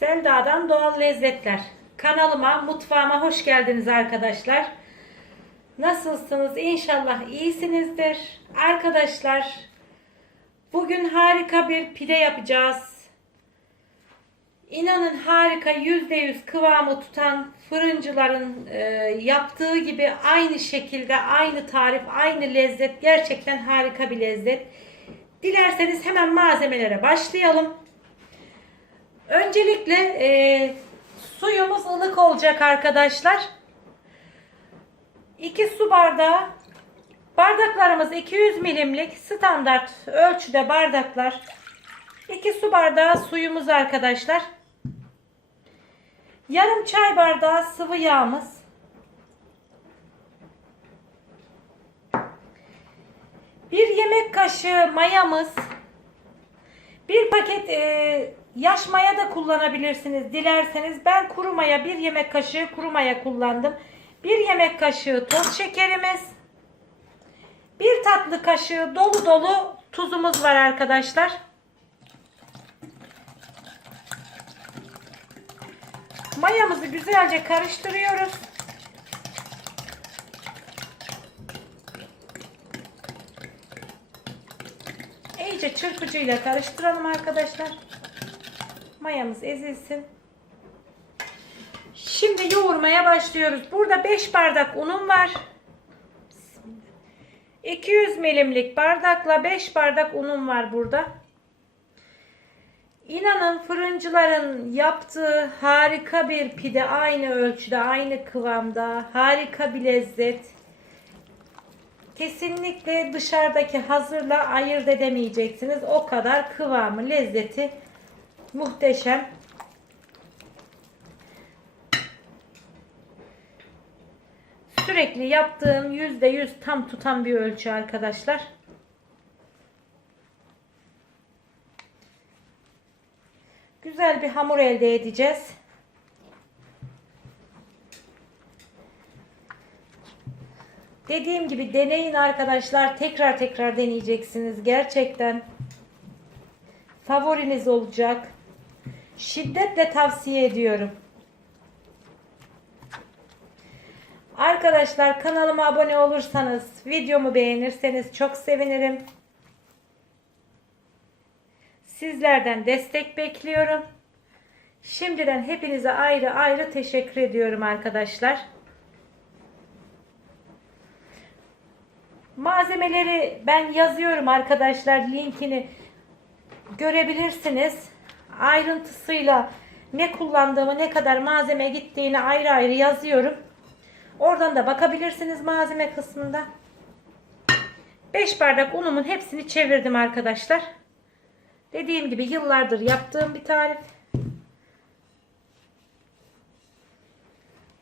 Selda'dan Doğal Lezzetler. Kanalıma, mutfağıma hoş geldiniz arkadaşlar. Nasılsınız? İnşallah iyisinizdir. Arkadaşlar, bugün harika bir pide yapacağız. İnanın harika %100 kıvamı tutan fırıncıların e, yaptığı gibi aynı şekilde, aynı tarif, aynı lezzet. Gerçekten harika bir lezzet. Dilerseniz hemen malzemelere başlayalım. Öncelikle e, suyumuz ılık olacak arkadaşlar. 2 su bardağı bardaklarımız 200 milimlik standart ölçüde bardaklar. 2 su bardağı suyumuz arkadaşlar. Yarım çay bardağı sıvı yağımız. Bir yemek kaşığı mayamız. Paket e, yaş maya da kullanabilirsiniz dilerseniz. Ben kuru maya bir yemek kaşığı kuru maya kullandım. Bir yemek kaşığı toz şekerimiz. Bir tatlı kaşığı dolu dolu tuzumuz var arkadaşlar. Mayamızı güzelce karıştırıyoruz. İyice çırpıcıyla karıştıralım arkadaşlar. Mayamız ezilsin. Şimdi yoğurmaya başlıyoruz. Burada 5 bardak unum var. 200 milimlik bardakla 5 bardak unum var burada. İnanın fırıncıların yaptığı harika bir pide aynı ölçüde, aynı kıvamda, harika bir lezzet. Kesinlikle dışarıdaki hazırla ayırt edemeyeceksiniz. O kadar kıvamı, lezzeti muhteşem. Sürekli yaptığım %100 tam tutan bir ölçü arkadaşlar. Güzel bir hamur elde edeceğiz. Dediğim gibi deneyin arkadaşlar. Tekrar tekrar deneyeceksiniz. Gerçekten favoriniz olacak. Şiddetle tavsiye ediyorum. Arkadaşlar kanalıma abone olursanız, videomu beğenirseniz çok sevinirim. Sizlerden destek bekliyorum. Şimdiden hepinize ayrı ayrı teşekkür ediyorum arkadaşlar. Malzemeleri ben yazıyorum arkadaşlar linkini görebilirsiniz. Ayrıntısıyla ne kullandığımı ne kadar malzeme gittiğini ayrı ayrı yazıyorum. Oradan da bakabilirsiniz malzeme kısmında. 5 bardak unumun hepsini çevirdim arkadaşlar. Dediğim gibi yıllardır yaptığım bir tarif.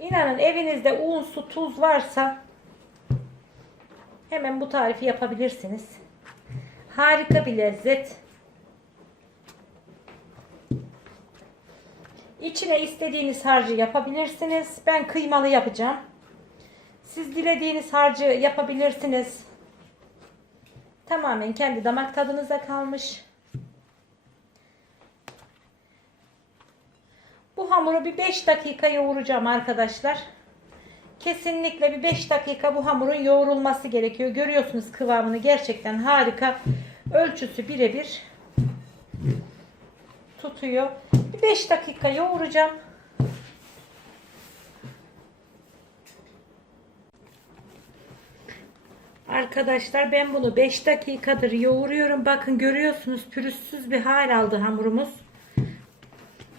İnanın evinizde un, su, tuz varsa hemen bu tarifi yapabilirsiniz. Harika bir lezzet. İçine istediğiniz harcı yapabilirsiniz. Ben kıymalı yapacağım. Siz dilediğiniz harcı yapabilirsiniz. Tamamen kendi damak tadınıza kalmış. Bu hamuru bir 5 dakika yoğuracağım arkadaşlar. Kesinlikle bir 5 dakika bu hamurun yoğrulması gerekiyor. Görüyorsunuz kıvamını gerçekten harika. Ölçüsü birebir tutuyor. Bir 5 dakika yoğuracağım. Arkadaşlar ben bunu 5 dakikadır yoğuruyorum. Bakın görüyorsunuz pürüzsüz bir hal aldı hamurumuz.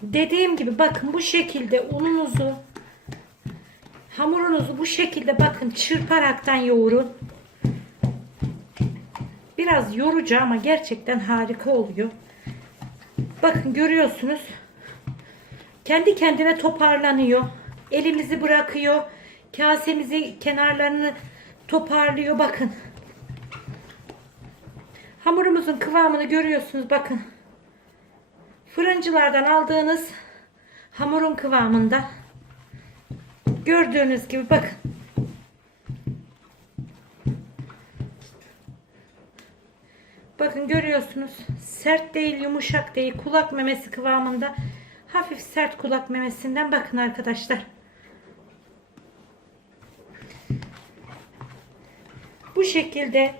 Dediğim gibi bakın bu şekilde ununuzu hamurunuzu bu şekilde bakın çırparaktan yoğurun. Biraz yorucu ama gerçekten harika oluyor. Bakın görüyorsunuz. Kendi kendine toparlanıyor. Elimizi bırakıyor. Kasemizi kenarlarını toparlıyor. Bakın. Hamurumuzun kıvamını görüyorsunuz. Bakın. Fırıncılardan aldığınız hamurun kıvamında. Gördüğünüz gibi bakın. Bakın görüyorsunuz. Sert değil, yumuşak değil. Kulak memesi kıvamında hafif sert kulak memesinden bakın arkadaşlar. Bu şekilde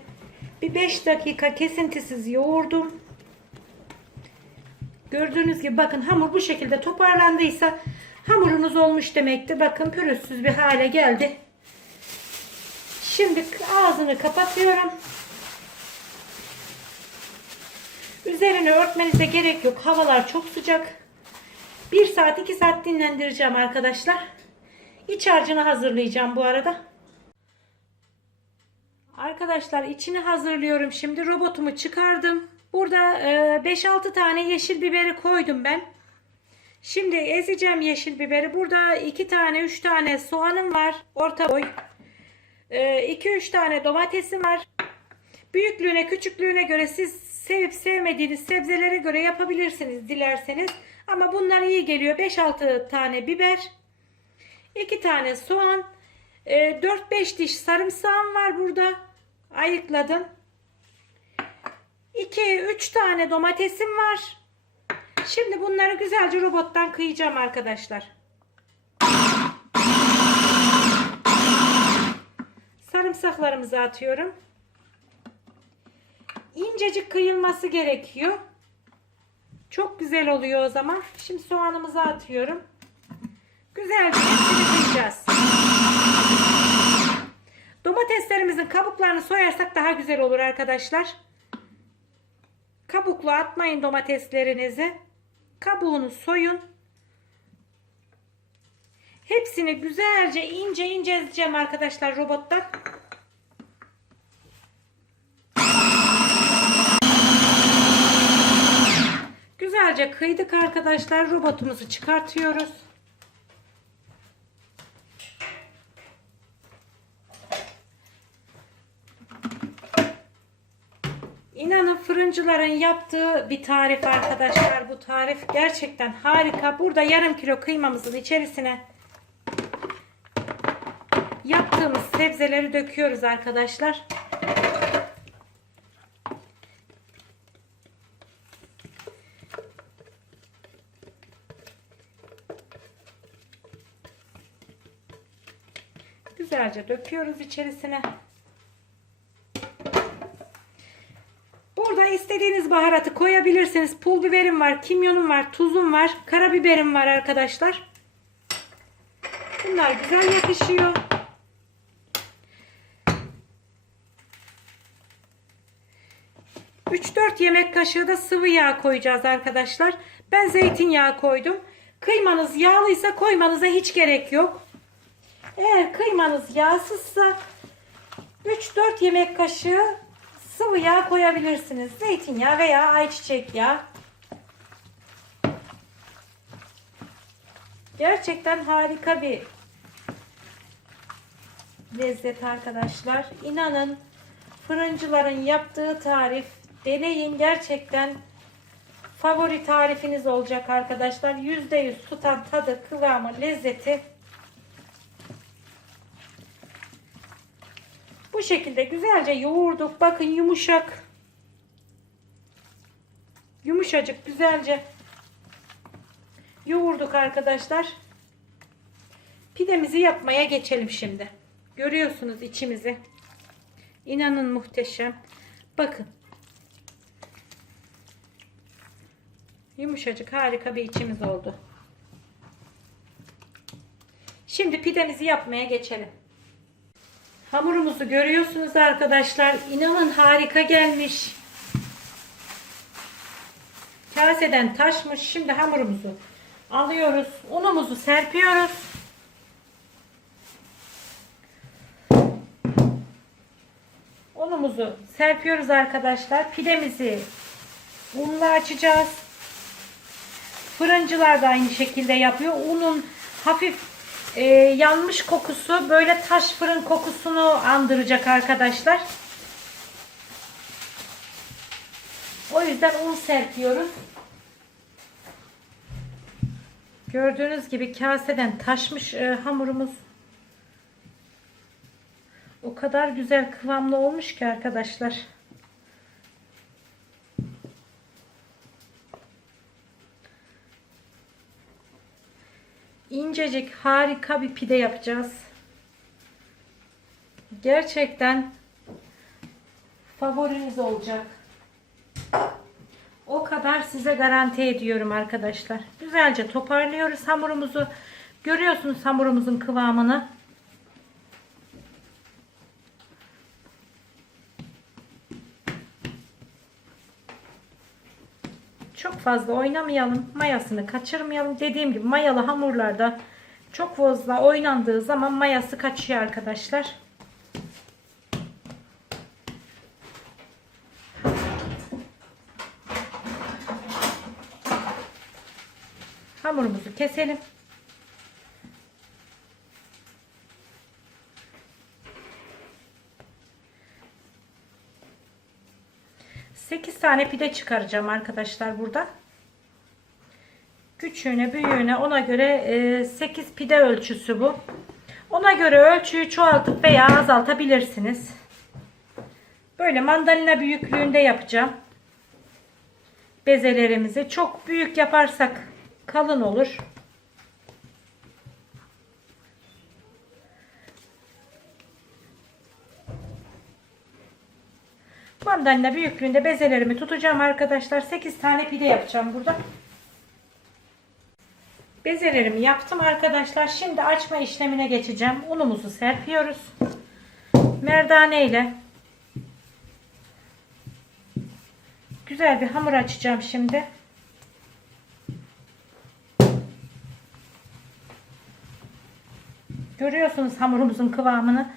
bir 5 dakika kesintisiz yoğurdum. Gördüğünüz gibi bakın hamur bu şekilde toparlandıysa hamurunuz olmuş demektir. Bakın pürüzsüz bir hale geldi. Şimdi ağzını kapatıyorum. Üzerini örtmenize gerek yok. Havalar çok sıcak. 1 saat 2 saat dinlendireceğim arkadaşlar. İç harcını hazırlayacağım bu arada. Arkadaşlar içini hazırlıyorum. Şimdi robotumu çıkardım. Burada 5-6 tane yeşil biberi koydum ben. Şimdi ezeceğim yeşil biberi. Burada 2 tane 3 tane soğanım var. Orta boy. 2-3 tane domatesim var. Büyüklüğüne küçüklüğüne göre siz sevip sevmediğiniz sebzelere göre yapabilirsiniz dilerseniz. Ama bunlar iyi geliyor. 5-6 tane biber. 2 tane soğan. 4-5 diş sarımsağım var burada. Ayıkladım. 2-3 tane domatesim var. Şimdi bunları güzelce robottan kıyacağım arkadaşlar. Sarımsaklarımızı atıyorum. İncecik kıyılması gerekiyor. Çok güzel oluyor o zaman. Şimdi soğanımızı atıyorum. Güzelce kıyacağız. Domateslerimizin kabuklarını soyarsak daha güzel olur arkadaşlar. Kabuklu atmayın domateslerinizi. Kabuğunu soyun. Hepsini güzelce ince ince ezeceğim arkadaşlar robottan. Güzelce kıydık arkadaşlar. Robotumuzu çıkartıyoruz. İnanın fırıncıların yaptığı bir tarif arkadaşlar. Bu tarif gerçekten harika. Burada yarım kilo kıymamızın içerisine yaptığımız sebzeleri döküyoruz arkadaşlar. Güzelce döküyoruz içerisine. Burada istediğiniz baharatı koyabilirsiniz. Pul biberim var, kimyonum var, tuzum var, karabiberim var arkadaşlar. Bunlar güzel yakışıyor. Üç dört yemek kaşığı da sıvı yağ koyacağız arkadaşlar. Ben zeytinyağı koydum. Kıymanız yağlıysa koymanıza hiç gerek yok. Eğer kıymanız yağsızsa 3-4 yemek kaşığı sıvı yağ koyabilirsiniz. Zeytinyağı veya ayçiçek yağı. Gerçekten harika bir lezzet arkadaşlar. İnanın fırıncıların yaptığı tarif deneyin gerçekten favori tarifiniz olacak arkadaşlar. %100 tutan tadı, kıvamı, lezzeti Bu şekilde güzelce yoğurduk. Bakın yumuşak. Yumuşacık güzelce yoğurduk arkadaşlar. Pidemizi yapmaya geçelim şimdi. Görüyorsunuz içimizi. İnanın muhteşem. Bakın. Yumuşacık harika bir içimiz oldu. Şimdi pidemizi yapmaya geçelim. Hamurumuzu görüyorsunuz arkadaşlar. İnanın harika gelmiş. Kaseden taşmış. Şimdi hamurumuzu alıyoruz. Unumuzu serpiyoruz. Unumuzu serpiyoruz arkadaşlar. Pidemizi unla açacağız. Fırıncılar da aynı şekilde yapıyor. Unun hafif e, yanmış kokusu böyle taş fırın kokusunu andıracak arkadaşlar. O yüzden un serpiyoruz. Gördüğünüz gibi kaseden taşmış e, hamurumuz. O kadar güzel kıvamlı olmuş ki arkadaşlar. İncecik harika bir pide yapacağız. Gerçekten favoriniz olacak. O kadar size garanti ediyorum arkadaşlar. Güzelce toparlıyoruz hamurumuzu. Görüyorsunuz hamurumuzun kıvamını. Çok fazla oynamayalım. Mayasını kaçırmayalım. Dediğim gibi mayalı hamurlarda çok fazla oynandığı zaman mayası kaçıyor arkadaşlar. Hamurumuzu keselim. Sekiz tane pide çıkaracağım arkadaşlar burada. Küçüğüne büyüğüne ona göre 8 pide ölçüsü bu. Ona göre ölçüyü çoğaltıp veya azaltabilirsiniz. Böyle mandalina büyüklüğünde yapacağım. Bezelerimizi çok büyük yaparsak kalın olur. Mandalina büyüklüğünde bezelerimi tutacağım arkadaşlar. 8 tane pide yapacağım burada. Bezelerimi yaptım arkadaşlar. Şimdi açma işlemine geçeceğim. Unumuzu serpiyoruz. Merdane ile güzel bir hamur açacağım şimdi. Görüyorsunuz hamurumuzun kıvamını.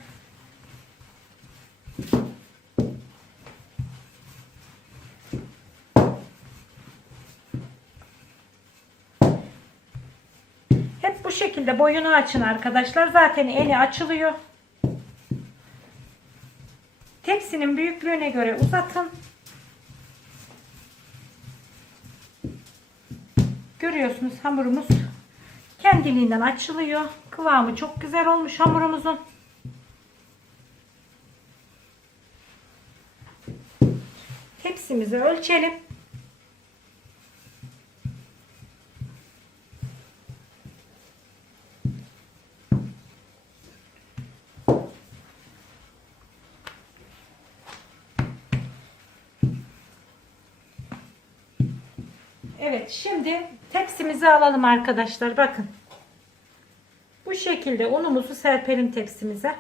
Hep bu şekilde boyunu açın arkadaşlar. Zaten eni açılıyor. Tepsinin büyüklüğüne göre uzatın. Görüyorsunuz hamurumuz kendiliğinden açılıyor. Kıvamı çok güzel olmuş hamurumuzun. Tepsimizi ölçelim. Evet şimdi tepsimizi alalım arkadaşlar bakın. Bu şekilde unumuzu serpelim tepsimize.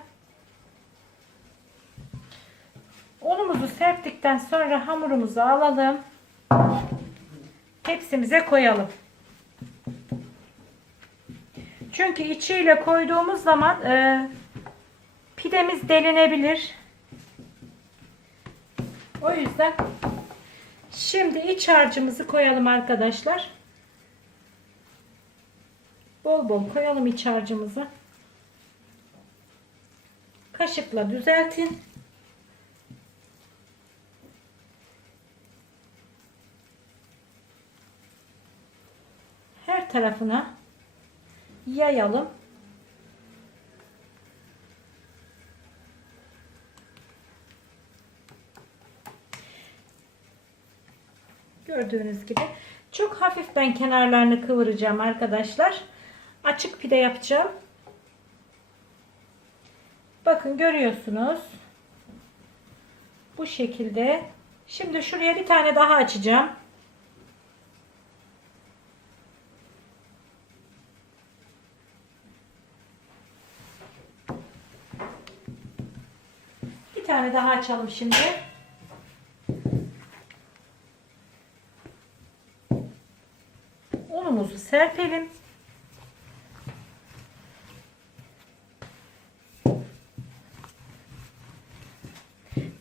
Unumuzu serptikten sonra hamurumuzu alalım. Tepsimize koyalım. Çünkü içiyle koyduğumuz zaman e, pidemiz delinebilir. O yüzden Şimdi iç harcımızı koyalım arkadaşlar. Bol bol koyalım iç harcımızı. Kaşıkla düzeltin. Her tarafına yayalım. Gördüğünüz gibi. Çok hafif ben kenarlarını kıvıracağım arkadaşlar. Açık pide yapacağım. Bakın görüyorsunuz. Bu şekilde. Şimdi şuraya bir tane daha açacağım. Bir tane daha açalım şimdi. unumuzu serpelim.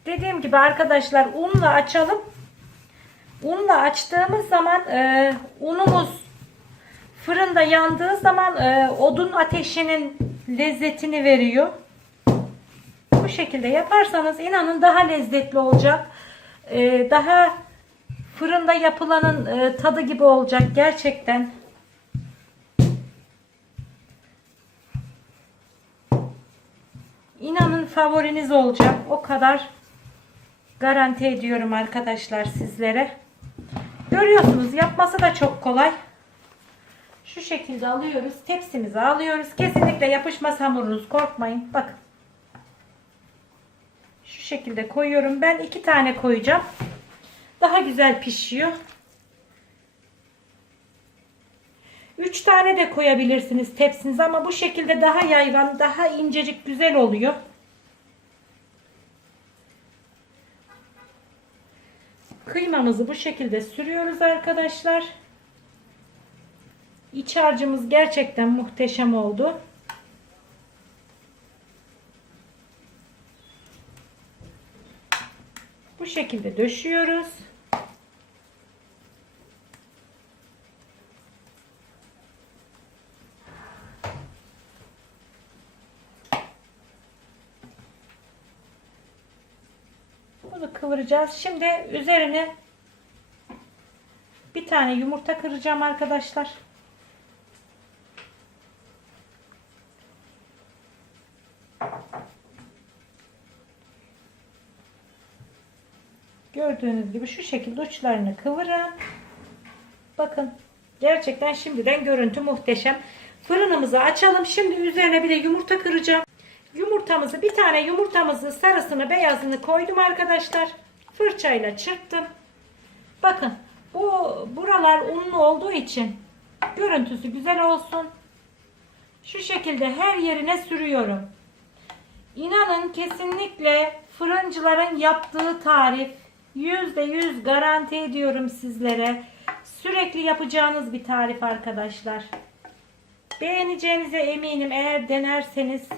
Dediğim gibi arkadaşlar unla açalım. Unla açtığımız zaman e, unumuz fırında yandığı zaman e, odun ateşinin lezzetini veriyor. Bu şekilde yaparsanız inanın daha lezzetli olacak. E, daha fırında yapılanın e, tadı gibi olacak gerçekten. İnanın favoriniz olacak. O kadar garanti ediyorum arkadaşlar sizlere. Görüyorsunuz yapması da çok kolay. Şu şekilde alıyoruz. Tepsimize alıyoruz. Kesinlikle yapışmaz hamurunuz. Korkmayın. Bakın. Şu şekilde koyuyorum. Ben iki tane koyacağım. Daha güzel pişiyor. Üç tane de koyabilirsiniz tepsinize ama bu şekilde daha yayvan, daha incecik güzel oluyor. Kıymamızı bu şekilde sürüyoruz arkadaşlar. İç harcımız gerçekten muhteşem oldu. Bu şekilde döşüyoruz. Bunu kıvıracağız. Şimdi üzerine bir tane yumurta kıracağım arkadaşlar. Gördüğünüz gibi şu şekilde uçlarını kıvırın. Bakın gerçekten şimdiden görüntü muhteşem. Fırınımızı açalım. Şimdi üzerine bir de yumurta kıracağım. Yumurtamızı bir tane yumurtamızı sarısını beyazını koydum arkadaşlar. Fırçayla çırptım. Bakın bu buralar unlu olduğu için görüntüsü güzel olsun. Şu şekilde her yerine sürüyorum. İnanın kesinlikle fırıncıların yaptığı tarif %100 garanti ediyorum sizlere. Sürekli yapacağınız bir tarif arkadaşlar. Beğeneceğinize eminim eğer denerseniz.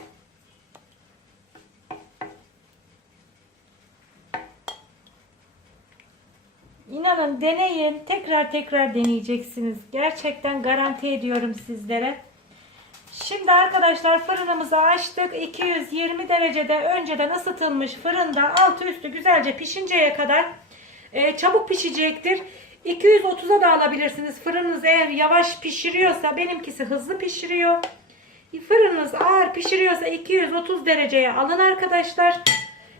İnanın deneyin. Tekrar tekrar deneyeceksiniz. Gerçekten garanti ediyorum sizlere. Şimdi arkadaşlar fırınımızı açtık. 220 derecede önceden ısıtılmış fırında altı üstü güzelce pişinceye kadar e, çabuk pişecektir. 230'a da alabilirsiniz. Fırınınız eğer yavaş pişiriyorsa benimkisi hızlı pişiriyor. Fırınınız ağır pişiriyorsa 230 dereceye alın arkadaşlar.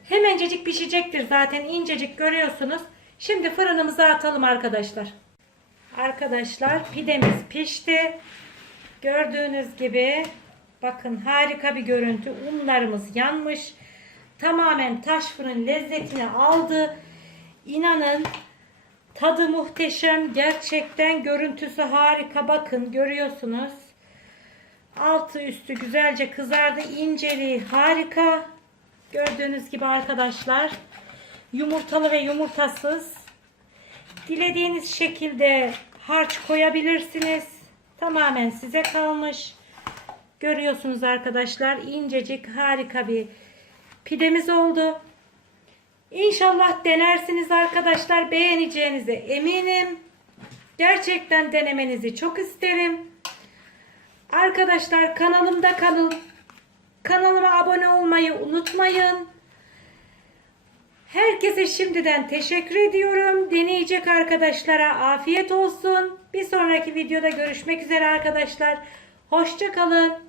Hemencecik pişecektir zaten incecik görüyorsunuz. Şimdi fırınımıza atalım arkadaşlar. Arkadaşlar pidemiz pişti. Gördüğünüz gibi bakın harika bir görüntü. Unlarımız yanmış. Tamamen taş fırın lezzetini aldı. İnanın tadı muhteşem. Gerçekten görüntüsü harika. Bakın görüyorsunuz. Altı üstü güzelce kızardı. İnceliği harika. Gördüğünüz gibi arkadaşlar. Yumurtalı ve yumurtasız. Dilediğiniz şekilde harç koyabilirsiniz. Tamamen size kalmış. Görüyorsunuz arkadaşlar incecik harika bir pidemiz oldu. İnşallah denersiniz arkadaşlar. Beğeneceğinize eminim. Gerçekten denemenizi çok isterim. Arkadaşlar kanalımda kalın. Kanalıma abone olmayı unutmayın. Herkese şimdiden teşekkür ediyorum. Deneyecek arkadaşlara afiyet olsun. Bir sonraki videoda görüşmek üzere arkadaşlar. Hoşça kalın.